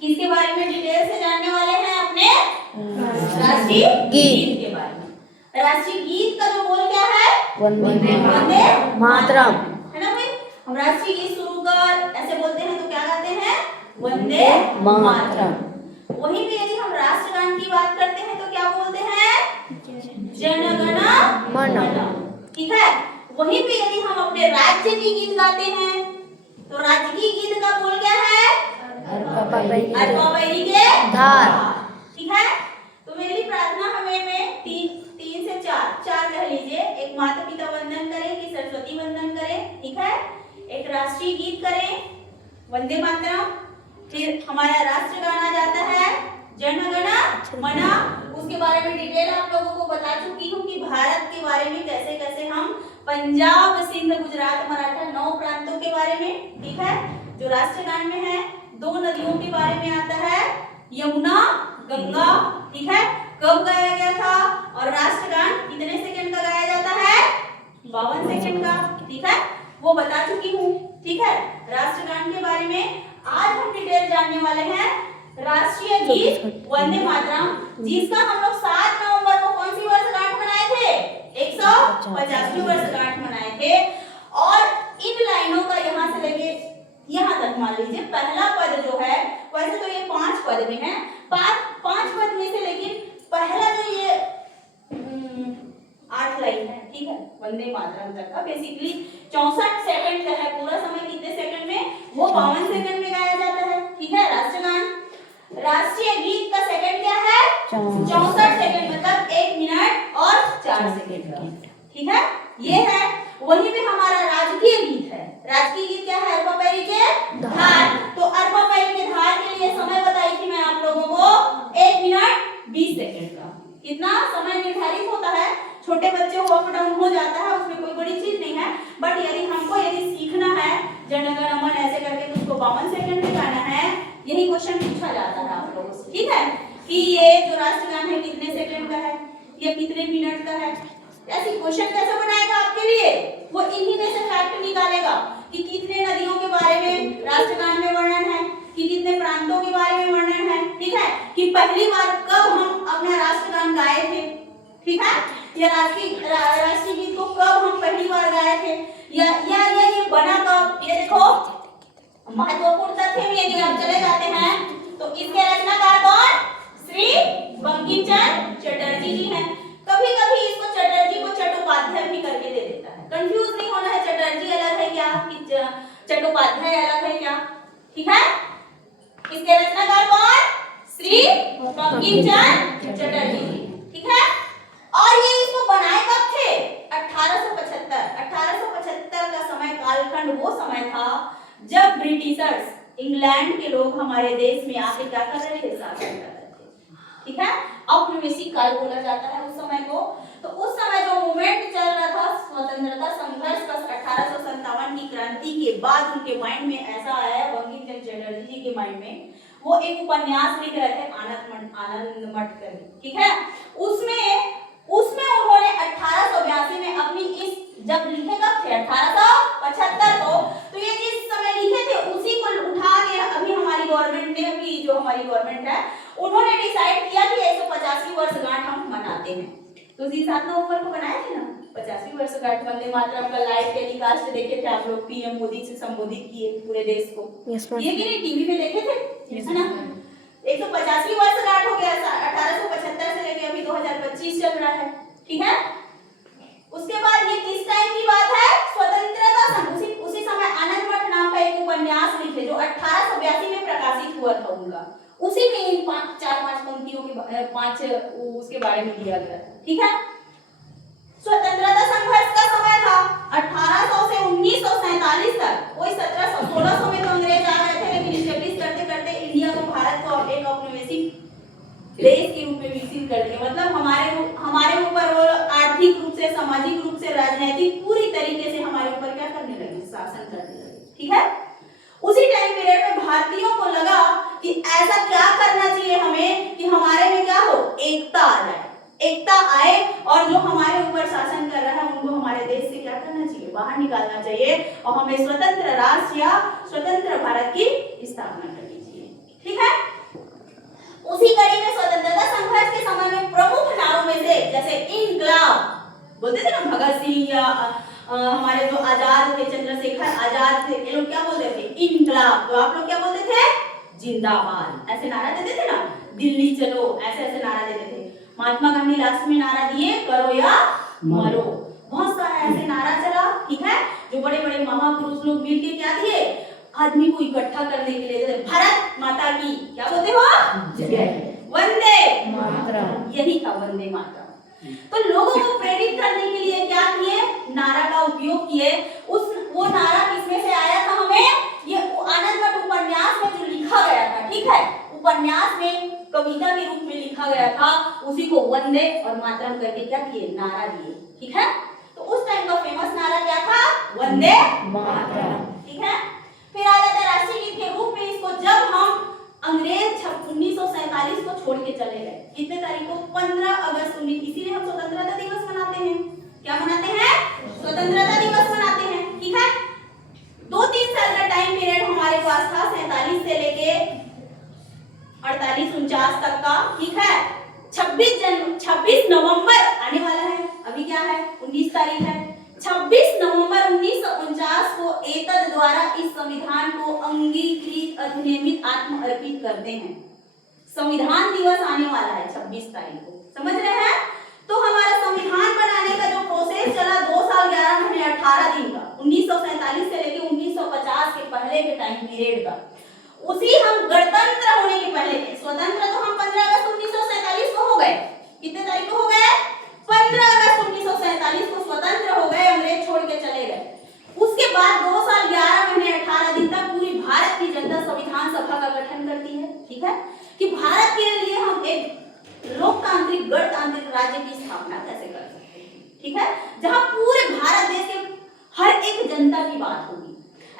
किसके बारे में डिटेल से जानने वाले हैं? अपने राष्ट्रीय गीत के बारे में। राष्ट्रीय गीत का जो बोल क्या है? वंदे मातरम, है ना भाई। हम राष्ट्रीय गीत शुरू कर ऐसे बोलते हैं तो क्या गाते हैं? वंदे मातरम। वहीं पे यदि हम राष्ट्रगान की बात करते हैं तो क्या बोलते हैं? जन गण मन। ठीक है। वहीं पे यदि हम अपने राज्य की गीत गाते हैं तो राज्य की गीत का बोल क्या है? अरपा के धार। ठीक है। तो मेरी प्रार्थना हमें में 3 से 4 कह लीजिए। एक माता पिता वंदन करें कि सरस्वती वंदन करें, ठीक है। एक राष्ट्रीय गीत करें वंदे मातरम, फिर हमारा राष्ट्रगान आ जाता है जन गण मन। उसके बारे में डिटेल आप लोगों को बता चुकी हूँ कि भारत के बारे में कैसे कैसे हम पंजाब सिंध गुजरात मराठा 9 प्रांतों के बारे में, ठीक है। जो राष्ट्रगान में है 2 नदियों के बारे में आता है, यमुना गंगा, ठीक है। कब गाया गया था और राष्ट्रगान कितने सेकंड का गाया जाता है? 52 सेकंड का, ठीक है। वो बता चुकी हूँ, ठीक है। राष्ट्रगान के बारे में आज हम डिटेल जानने वाले हैं राष्ट्रीय गीत वंदे मातरम, जिसका हम लोग 7 नवंबर को कौन सी वर्षगांठ मनाए थे? 150वीं वर्षगांठ मनाए थे। और इन लाइनों का यहाँ से लेके यहाँ तक मान लीजिए पहला पद जो है, वैसे तो ये 5 पद में है, 5 पद में से लेकिन पहला जो ये 8 लाइन है, ठीक है, वंदे मातरम तक का बेसिकली 64 सेकंड का है। पूरा समय कितने सेकंड में? वो 52 सेकंड में गाया जाता है, ठीक है। राष्ट्रगान राष्ट्रीय गीत का सेकंड क्या है? 64 सेकंड, मतलब 1 मिनट और 4 सेकंड का, ठीक है। ये है। वहीं पे हमारा राजकीय गीत है। राजकीय गीत क्या है? अरपा के धार। तो अरपा के धार के लिए समय बताई थी मैं आप लोगों को 1 मिनट 20 सेकंड का। कितना समय निर्धारित होता है? छोटे बच्चे को अप डाउन हो जाता है, उसमें कोई बड़ी चीज नहीं है। बट यदि सीखना है जन गण मन ऐसे करके तो उसको 52 सेकंड में गाना है। यही क्वेश्चन पूछा जाता है आप लोगों से, ठीक है, कि ये जो राष्ट्रगान है कितने सेकंड का है या कितने मिनट का है। ऐसी क्वेश्चन कैसे बनाएगा आपके लिए? वो इन्हीं में से फैक्ट निकालेगा कि कितने नदियों के बारे में राष्ट्रगान में वर्णन है, कि कितने प्रांतों के बारे में वर्णन है, ठीक है, कि पहली बार कब हम अपना राष्ट्रगान गाए थे, ठीक है, या राष्ट्रीय गीत को कब हम पहली बार गाए थे, या ये बना कब। ये देखो महत्वपूर्ण तथ्य में यदि आप चले जाते हैं तो इसके रचनाकार कौन? श्री बंकिम चंद्र चटर्जी जी हैं। कभी कभी इसको चटर्जी को चट्टोपाध्याय भी करके दे देता है। कंफ्यूज नहीं होना है, चटर्जी अलग है क्या कि चट्टोपाध्याय अलग है क्या, ठीक है। इसके रचनाकार कौन? श्री बंकिम चंद्र चटर्जी जी, ठीक है। और ये इसको बनाए कब थे? 1875 का समय कालखंड वो समय था जब ब्रिटिशर्स, इंग्लैंड के लोग हमारे देश में आके क्या कर रहे थे? शासन कर रहे थे, ठीक है। औपनिवेशिक काल बोला जाता है उस समय को। तो उस समय जो मूवमेंट चल रहा था स्वतंत्रता संघर्ष का, 1857 की क्रांति के बाद उनके माइंड में ऐसा आया, बंकिम चंद्र चटर्जी जी के माइंड में, वो एक उपन्यास लिख रहे थे आनंद मठ करके, ठीक है। उसमें उन्होंने 1882 में अपनी इस, जब लिखे कब थे? 1875 को। तो ये जिस समय लिखे थे उसी को उठा के अभी हमारी गवर्नमेंट ने, अभी जो हमारी गवर्नमेंट है, उन्होंने डिसाइड किया कि 150वीं वर्षगांठ हम मनाते हैं। तो इसी 7 नवंबर को बनाए थे ना 50वीं वर्षगांठ। वंदे मातरम का लाइव टेलीकास्ट देखे थे आप लोग, पीएम मोदी से संबोधित किए पूरे देश को, ये कि नहीं टीवी में देखे थे, है ना। 150वीं वर्षगांठ हो गया 1875 से लेके अभी 2025 चल रहा है, ठीक है। उसके बाद ये किस टाइम की बात है? स्वतंत्रता संघ। उसी समय आनंद मठ नाम का एक उपन्यास लिखे जो 1882 में प्रकाशित हुआ था उनका। उसी में इन 4-5 पंक्तियों के 5 उसके बारे में दिया गया था, ठीक है। स्वतंत्रता संघर्ष का समय था 1800 से 1947 तक। वही 1600 में तो अंग्रेज आ गए थे, लेकिन स्टैब्लिश करते करते इंडिया को, भारत को एक औपनिवेशिक देश के रूप में विकसित कर दिया। मतलब हमारे ऊपर वो आर्थिक रूप से, सामाजिक रूप से, राजनीतिक पूरी तरीके से हमारे ऊपर क्या करने लगे? शासन करने लगे, ठीक है। उसी टाइम पीरियड में भारतीयों को लगा कि ऐसा क्या करना चाहिए हमें कि हमारे में क्या हो? एकता आ जाए, एकता आए, और जो हमारे ऊपर शासन कर रहा है उनको हमारे देश से क्या करना चाहिए? बाहर निकालना चाहिए, और हमें स्वतंत्र राष्ट्र या स्वतंत्र भारत की स्थापना करनी चाहिए, ठीक है। जैसे इनकलाब बोलते थे ना, भगत सिंह या हमारे जो आजाद थे, चंद्रशेखर आजाद थे, ये लोग क्या बोलते थे? इनकलाब। तो आप लोग क्या बोलते थे? जिंदाबाद। ऐसे नारा देते थे ना, दिल्ली चलो, ऐसे ऐसे नारा देते थे। महात्मा गांधी लास्ट में नारा दिए, करो या मरो। बहुत सारा ऐसे नारा चला, ठीक है। जो बड़े बड़े महापुरुष लोग मिलके क्या दिए, आदमी को इकट्ठा करने के लिए, जैसे भारत माता की क्या बोलते हो, वंदे मातरम, यही था वंदे मातरम। तो लोगों को प्रेरित करने के लिए क्या किए, नारा का उपयोग किए। वो नारा किसमें से आया था? हमें ये आनंद मठ उपन्यास में जो लिखा गया था, ठीक है, उपन्यास में कविता के रूप में लिखा गया था, उसी को वंदे और मातरम करके क्या किए, नारा दिए, ठीक है। तो उस टाइम का फेमस नारा क्या था? वंदे मातरम, ठीक है। फिर आ जाता है राष्ट्रीय गीत के रूप में इसको, जब हम अंग्रेज 1947 को छोड़ के चले गए। कितने तारीख को? 15 अगस्त 19। इसीलिए हम स्वतंत्रता दिवस मनाते हैं। क्या मनाते हैं? स्वतंत्रता दिवस मनाते हैं, ठीक है। 2-3 साल का टाइम पीरियड हमारे पास था, 47 से लेके 48-49 तक का, ठीक है। 26 नवंबर आने वाला है, अभी क्या है, 19 तारीख है। 26 नवंबर 1949 को एतद द्वारा इस संविधान को अंगीकृत अधिनियमित आत्म अर्पित करते हैं। संविधान दिवस आने वाला है 26 तारीख को, समझ रहे हैं। तो हमारा संविधान बनाने का जो प्रोसेस चला 2 साल 11 महीने 18 दिन का, 1947 से लेके 1950 के पहले के टाइम पीरियड का, उसी हम गणतंत्र होने के पहले के, स्वतंत्र तो हम 15 अगस्त 1947 को हो गए। कितने तारीख को हो गए? 15 अगस्त 1947 को स्वतंत्र हो गए, अंग्रेज छोड़ के चले गए। उसके बाद 2 साल 11 महीने 18 दिन तक पूरी भारत की जनता संविधान सभा का गठन करती है, ठीक है, कि भारत के लिए हम एक लोकतांत्रिक गणतांत्रिक राज्य की स्थापना कैसे कर सकते हैं, ठीक है, जहां पूरे भारत देश के हर एक जनता की बात होगी।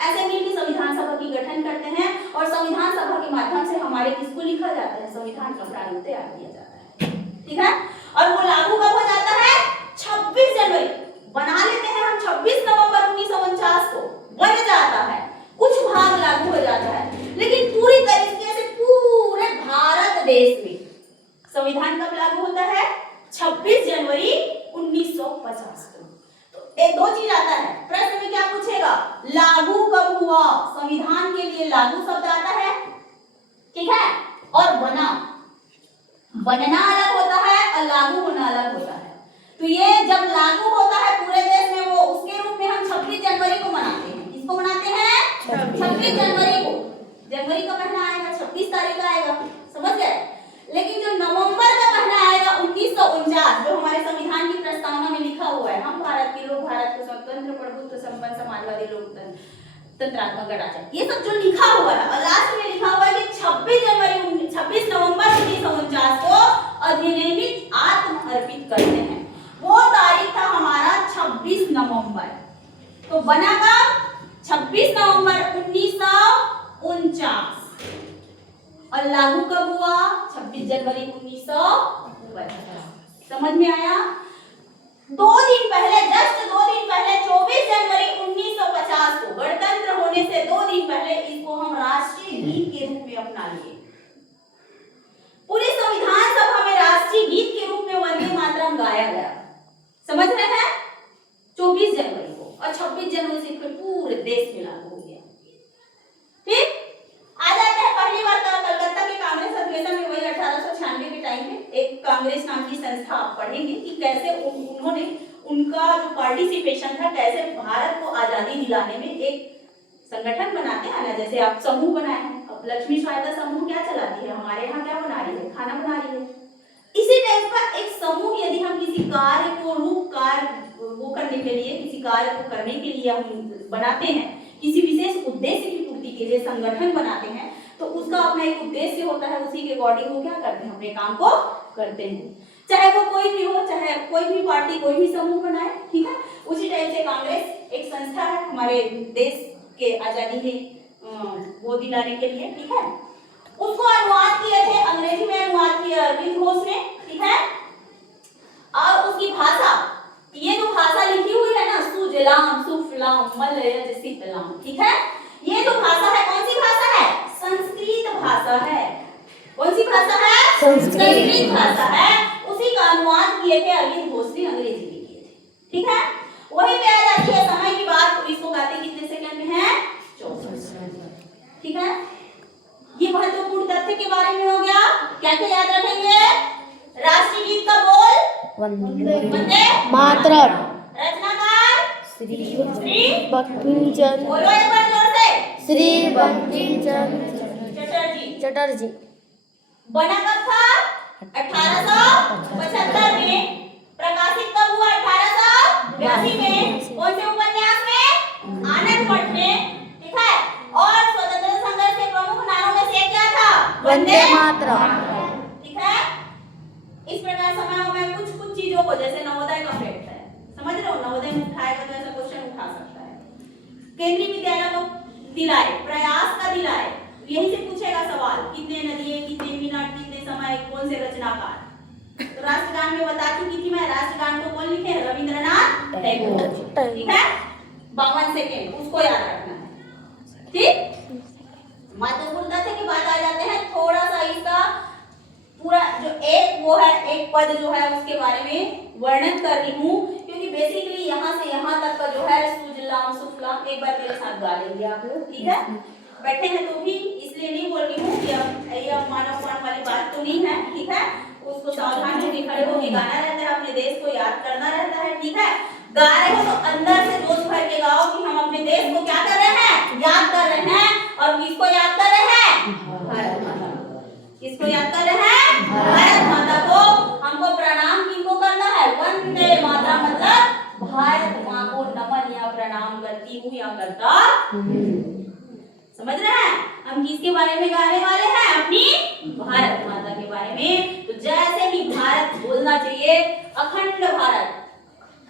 ऐसे मिलकर संविधान सभा की गठन करते हैं और संविधान सभा के माध्यम से हमारे किसको लिखा जाता है, संविधान का प्रारूप तैयार किया जाता है, ठीक है। और वो लागू कब हो जाता है? 26 जनवरी। बना लेते हैं हम 26 नवंबर 1949 को बन जाता है, कुछ भाग लागू हो जाता है, लेकिन पूरी तरीके से पूरे भारत देश में संविधान कब लागू होता है? 26 जनवरी 1950 को। तो एक दो चीज आता है प्रश्न में, क्या पूछेगा? लागू कब हुआ? संविधान के लिए लागू शब्द आता है, ठीक है, और बनना अलग होता है और लागू होना अलग होता है। तो ये जब लागू होता है पूरे देश में, वो उसके रूप में हम 26 जनवरी को मनाते हैं। किसको मनाते हैं? 26 जनवरी को। जनवरी का महीना आएगा, 26 तारीख का आएगा, समझ गए। लेकिन जो नवंबर का महीना आएगा 1949, जो हमारे संविधान की प्रस्तावना में लिखा हुआ है, हम भारत के लोग भारत को स्वतंत्र प्रभुत्व संपन्न समाजवादी लोकतंत्र तंत्रात्मक गणराज्य, ये सब जो लिखा हुआ है, और लास्ट में लिखा हुआ है कि 26 नवंबर 1949 को अधिनियमित आत्म अर्पित करते हैं। वो तारीख था हमारा 26 नवंबर। तो बना कब? 26 नवंबर 1949 और लागू कब हुआ? 26 जनवरी 1950। समझ में आया? 2 दिन पहले, जस्ट 2 दिन पहले 24 जनवरी 1950 को, गणतंत्र होने से 2 दिन पहले इसको हम राष्ट्रीय गीत के रूप में अपना लिए। पूरी संविधान सभा में राष्ट्रीय गीत के रूप में वंदे मातरम गाया गया, समझ रहे हैं, 24 जनवरी को, और 26 जनवरी से फिर पूरे देश में लागू हो गया। फिर आ जाते हैं पहली बार कलकत्ता के कांग्रेस अधिवेशन में, वही 1896 के टाइम पे एक कांग्रेस नाम की संस्था आप पढ़ेंगे कि कैसे उन्होंने, उनका जो पार्टिसिपेशन था, कैसे भारत को आजादी दिलाने में एक संगठन बनाते हैं ना, जैसे आप समूह बनाए हैं। अब लक्ष्मी सहायता समूह क्या चलाती है हमारे यहाँ, क्या बना रही है, खाना बना रही है। इसी टाइप का एक समूह यदि हम किसी कार्य को वो करने के लिए, किसी कार्य को करने के लिए हम बनाते हैं, किसी विशेष उद्देश्य की पूर्ति के लिए संगठन बनाते हैं, तो उसका अपना एक उद्देश्य होता है, उसी के अकॉर्डिंग वो क्या करते हैं, अपने काम को करते हैं, चाहे वो कोई भी हो, चाहे कोई भी पार्टी कोई भी समूह बनाए, ठीक है। उसी टाइप से कांग्रेस एक संस्था है हमारे देश के आजादी में वो दिलाने के लिए, ठीक है। उसको अनुवाद किए थे, अंग्रेजी में अनुवाद किया अरविंद घोष ने, ठीक है। और उसकी भाषा, ये जो भाषा लिखी हुई है ना, सुजलाम सुफलाम मलयज शीतलाम, ठीक है, ये जो भाषा है, कौन सी भाषा है? संस्कृत भाषा है। कौन सी भाषा है? संस्कृत भाषा है। उसी का अनुवाद किए थे अरविंद घोष ने, अंग्रेजी में किए थे। ठीक है, वही पे आ जाती है समय की बात, तो इसको गाते कितने सेकंड में है? 64। ठीक है, ये महत्वपूर्ण तथ्य के बारे में हो गया। क्या क्या याद रखेंगे? राष्ट्रीय गीत का बोल वंदे मातरम। रचनाकार श्री बंकिम चंद्र। बोलो एक बार जोर से। श्री बंकिम चंद्र चटर्जी। बना कब था? 1875 में। प्रकाशित कब हुआ? 1882 में। कौन से उपन्यास में? आनंद मठ में। ठीक है, और स्वतंत्रता संघर्ष के प्रमुख नारों में से क्या था? वंदे मातरम। ठीक है, इस प्रकार समयों में कुछ कुछ चीजों को, जैसे नवोदय का फैक्ट है, समझ रहे हो, नवोदय में उठाएगा तो ऐसा क्वेश्चन उठा सकता है। केंद्रीय विद्यालय को दिलाए, प्रयास का दिलाए, यही से पूछेगा सवाल, कितने नदियां, कितने मिनट, कितने समय, कौन से रचनाकार। तो राष्ट्रगान में बता चुकी थी मैं, राष्ट्रगान को कौन लिखे? रविंद्रनाथ टैगोर। ठीक है, 52 सेकेंड, उसको याद रखना है। ठीक, महत्वपूर्ण तथ्य की बात आ जाते हैं, थोड़ा सा इसका पूरा जो एक वो है, एक पद जो है उसके बारे में वर्णन कर रही हूँ, क्योंकि बेसिकली यहाँ से यहाँ तक का जो है सुजलाम सुफलाम, एक बार मेरे साथ गा लेंगे आप लोग। ठीक है, बैठे हैं तो भी इसलिए नहीं बोल रही हूँ कि अब मानव मान वाली बात तो नहीं है। ठीक है, उसको सावधान होकर खड़े होकर गाना रहता है, अपने देश को याद करना रहता है। ठीक है, गा रहे हो तो अंदर से जोश भर के गाओ कि हम अपने देश को क्या कर रहे हैं? याद कर रहे हैं। और किसको याद कर रहे हैं? भारत माता। किसको याद कर रहे हैं? भारत माता को। हमको प्रणाम किनको करना है? वंदे मातरम, मतलब भारत माँ को नमन या प्रणाम करती हूँ या करता। समझ रहे हैं? हम किसके बारे में गाने वाले हैं? अपनी भारत माता के बारे में। तो जैसे ही भारत बोलना चाहिए, अखंड भारत,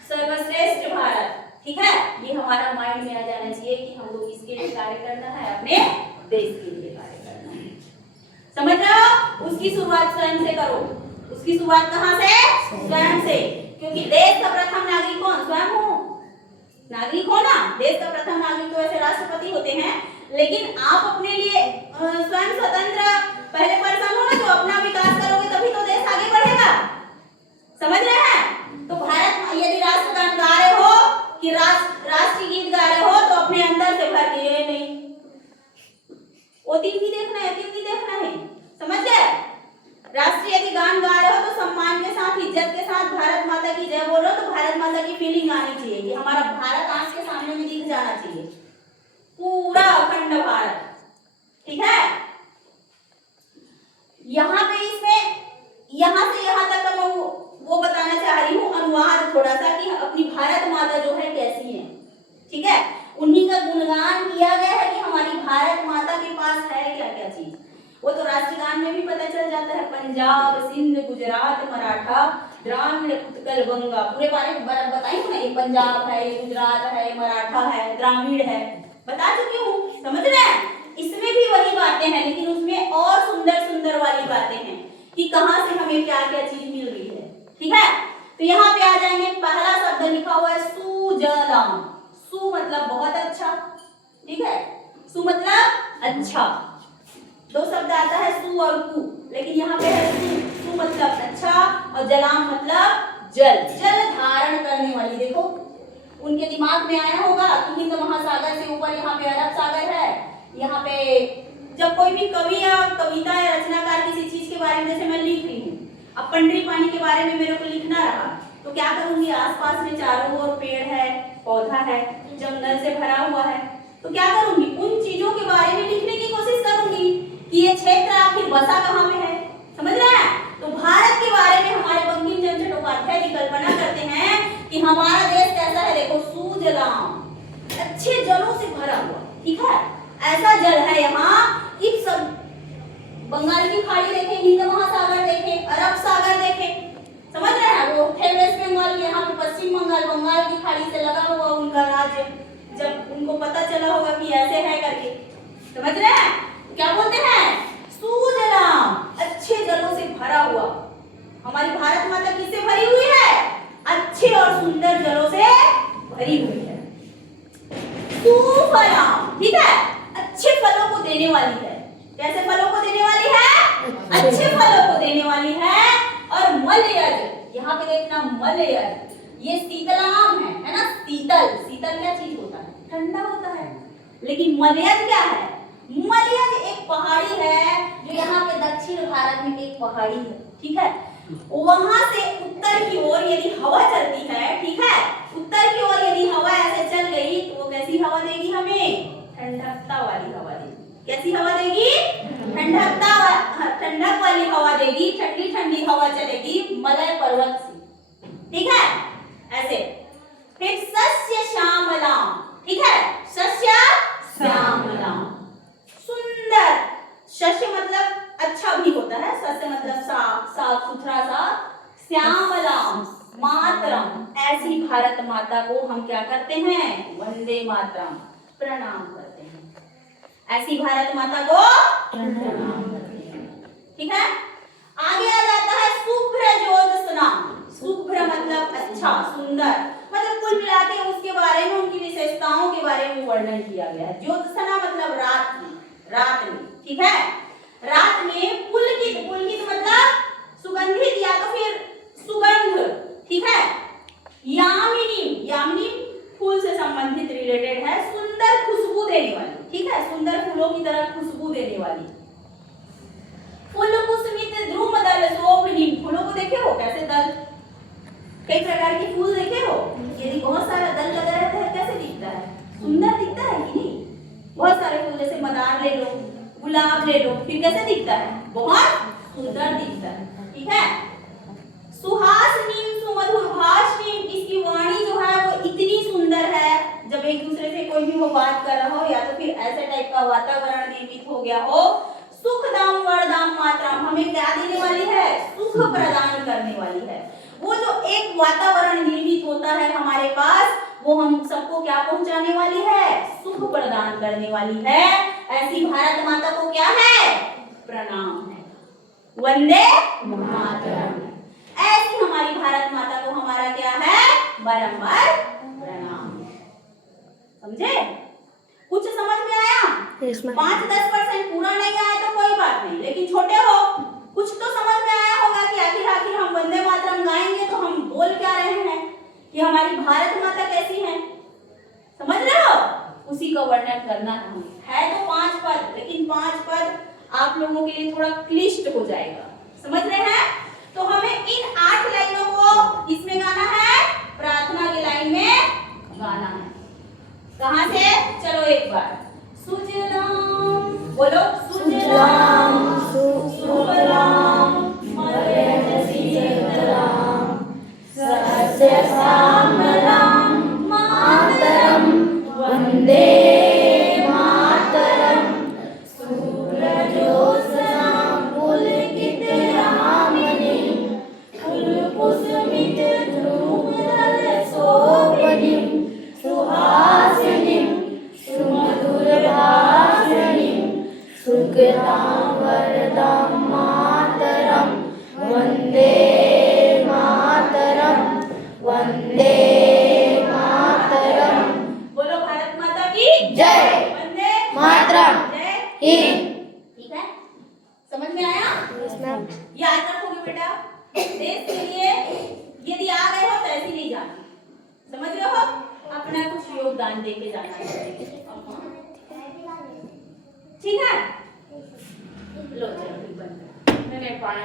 सर्वश्रेष्ठ भारत। ठीक है, ये हमारा माइंड में आ जाना चाहिए कि हमको किसके लिए कार्य करना है? अपने देश के लिए कार्य करना है। समझ रहे हो? उसकी शुरुआत स्वयं से करो। उसकी शुरुआत कहाँ से? स्वयं से, क्योंकि देश का प्रथम नागरिक कौन? स्वयं हो, नागरिक हो ना। देश का प्रथम नागरिक तो वैसे राष्ट्रपति होते हैं, लेकिन आप अपने लिए स्वयं स्वतंत्र पहले पर्सन हो ना, तो अपना विकास करोगे तभी तो देश आगे बढ़ेगा। समझ रहे हैं? तो भारत, यदि राष्ट्रगान गा रहे हो कि राष्ट्रीय गीत गा रहे हो, तो अपने अंदर से भर के, ये नहीं वो तीन भी देखना है, तीन भी देखना है। समझ गए? राष्ट्रीय यदि गान गा रहे हो तो सम्मान के साथ, इज्जत के साथ भारत माता की जय बोल रहे हो, तो भारत माता की फीलिंग आनी चाहिए कि हमारा भारत आंख के सामने में दिख जाना चाहिए, पूरा अखंड भारत। ठीक है, यहाँ पे इसमें यहाँ से यहाँ तक का मैं वो बताना चाह रही हूँ, अनुवाद थोड़ा सा, कि अपनी भारत माता जो है कैसी है। ठीक है, उन्हीं का गुणगान किया गया है कि हमारी भारत माता के पास है क्या क्या चीज। वो तो राष्ट्रगान में भी पता चल जाता है, पंजाब, सिंध, गुजरात, मराठा, द्राविड़, उत्कल, गंगा, पूरे बारे में बताई हूँ ना। ये पंजाब है, ये गुजरात है, मराठा है, द्राविड़ है, बता चुकी हूँ। समझ रहे हैं? इसमें भी वही बातें हैं, लेकिन उसमें और सुंदर सुंदर वाली बातें हैं कि कहाँ से हमें क्या क्या चीज मिल रही है। ठीक है, तो यहाँ पे आ जाएंगे, पहला शब्द लिखा हुआ है सुजलाम। सु मतलब बहुत अच्छा। ठीक है, सु मतलब अच्छा। दो शब्द आता है सु और कु, लेकिन यहाँ पे है सु। सु मतलब अच्छा और जलाम मतलब जल, जल धारण करने वाली। देखो उनके दिमाग में आया होगा कि हिंद महासागर से ऊपर यहाँ पे अरब सागर है। यहाँ पे जब कोई भी कवि या कविता या रचनाकार किसी चीज के बारे में, जैसे मैं लिख रही हूँ, अब पंडरी पानी के बारे में मेरे को लिखना रहा, तो क्या करूंगी? आसपास में चारों ओर पेड़ है, पौधा है, जंगल से भरा हुआ है, तो क्या करूंगी? उन चीजों के बारे में लिखने की कोशिश करूंगी कि ये क्षेत्र आखिर बसा कहाँ पे है। समझ रहे हैं? तो भारत के बारे में हमारे बंकिम चंद्र चट्टोपाध्याय जी कल्पना करते हैं कि हमारा देश कैसा है। देखो, सुजलाम, अच्छे जलों से भरा हुआ। ठीक है, ऐसा जल है यहाँ कि सब बंगाल की खाड़ी देखे, हिंद महासागर देखे, अरब सागर देखे। समझ रहे हैं? वो थे वेस्ट बंगाल, यहाँ पे पश्चिम बंगाल, बंगाल की खाड़ी से लगा हुआ उनका राज्य। जब उनको पता चला होगा कि ऐसे है करके, समझ रहे हैं? क्या बोलते हैं? सुजलाम, अच्छे जलों से भरा हुआ। हमारी भारत माता किससे भरी हुई है? अच्छे और सुंदर जलों से भरी हुई है। सुफलाम, ठीक है, अच्छे फलों को देने वाली है। कैसे फलों को देने वाली है? अच्छे फलों को देने वाली है। और मलयज, यहाँ पे देखना मलयज, ये शीतलाम है ना। शीतल, शीतल क्या चीज होता है? ठंडा होता है। लेकिन मलयज क्या है? मलयज एक पहाड़ी है जो यहाँ पे दक्षिण भारत में एक पहाड़ी है, ठीक है। वहां से उत्तर की ओर यदि हवा चलती है, ठीक है, उत्तर की ओर यदि हवा ऐसे चल गई तो वो कैसी हवा देगी हमें? ठंडकता वाली हवा देगी। कैसी हवा देगी? ठंडक वाली हवा देगी, ठंडी ठंडी हवा चलेगी मलय पर्वत से, ठीक है, ऐसे। फिर सस्य श्यामलाम, ठीक है, सस्य श्यामलाम, सुंदर। सस्य मतलब अच्छा भी होता है, सस्य मतलब साफ साफ सुथरा सा। श्यामलाम मातरम, ऐसी भारत माता को हम क्या करते हैं? वंदे मातरम, प्रणाम करते हैं। ऐसी भारत माता को प्रणाम करते हैं, ठीक है। आगे आ जाता है शुभ्र ज्योत्सना। शुभ्र मतलब अच्छा, सुंदर, मतलब कुल मिला के उसके बारे में, उनकी विशेषताओं के बारे में वर्णन किया गया है। ज्योत्सना मतलब रात में, रात में, ठीक है। रात में पुलकित, पुलकित मतलब सुगंधित या तो फिर सुगंध, ठीक है। यामिनी, यामिनी फूल से संबंधित रिलेटेड है, सुंदर खुशबू देने वाली, ठीक है, सुंदर फूलों की तरह खुशबू देने वाली। फूल कुसुमित ध्रुम दल शोभनी, फूलों को देखे हो कैसे दल, कई प्रकार के फूल देखे हो, यदि बहुत सारा दल लगा रहता है कैसे दिखता है? सुंदर दिखता है कि नहीं? बहुत सारे फूल जैसे मदार ले लो, गुलाब ले लो, फिर कैसे दिखता है? बहुत सुंदर दिखता है, ठीक है। सुहासनीम सुमधुर भाषणीम, इसकी वाणी जो है वो इतनी सुंदर है, जब एक दूसरे से कोई भी वो बात कर रहा हो या तो फिर ऐसे टाइप का वातावरण निर्मित हो गया हो। सुखदाम वरदाम मातरम, हमें क्या देने वाली है? सुख प्रदान करने वाली है। वो जो एक वातावरण निर्मित होता है हमारे पास, वो हम सबको क्या पहुंचाने वाली है? सुख प्रदान करने वाली है। ऐसी भारत माता को क्या है? प्रणाम है, वंदे मातरम। ऐसी हमारी भारत माता को हमारा क्या है? बारंबार प्रणाम। समझे? कुछ समझ में आया? 5-10% पूरा नहीं आया तो कोई बात नहीं, लेकिन छोटे हो कुछ तो समझ में आया होगा कि आखिर आखिर हम वंदे मातरम गाएंगे तो हम बोल क्या रहे हैं, कि हमारी भारत माता कैसी है। समझ रहे हो? उसी का वर्णन करना है। तो 5 पद, लेकिन 5 पद आप लोगों के लिए थोड़ा क्लिष्ट हो जाएगा। समझ रहे हैं? तो हमें इन 8 लाइनों को इसमें गाना है, प्रार्थना की लाइन में गाना है। कहां से? चलो एक बार। सुजलाम, बोलो सुजलाम सुफलाम मलयज शीतलाम सस्य श्यामलाम मातरम वंदे मातरम। शुभ्र ज्योत्सना पुलकित यामिनी फुलकुसुमित ध्रुमदल शोभनीं सुहासिनीं सुमधुर भाषिणीं सुखदां वरदां मातरं वंदे मातरं वंदे मातरं। बोलो भारत माता की जय, वंदे मातरम, जय हिंद। ठीक है, समझ में आया? याद रखोगे बेटा, देश के लिए यदि आ गए हो तो ऐसे नहीं जाना, समझ रहे हो? अपना कुछ योगदान देके जाना है, ठीक है? लो चलो, मैंने पानी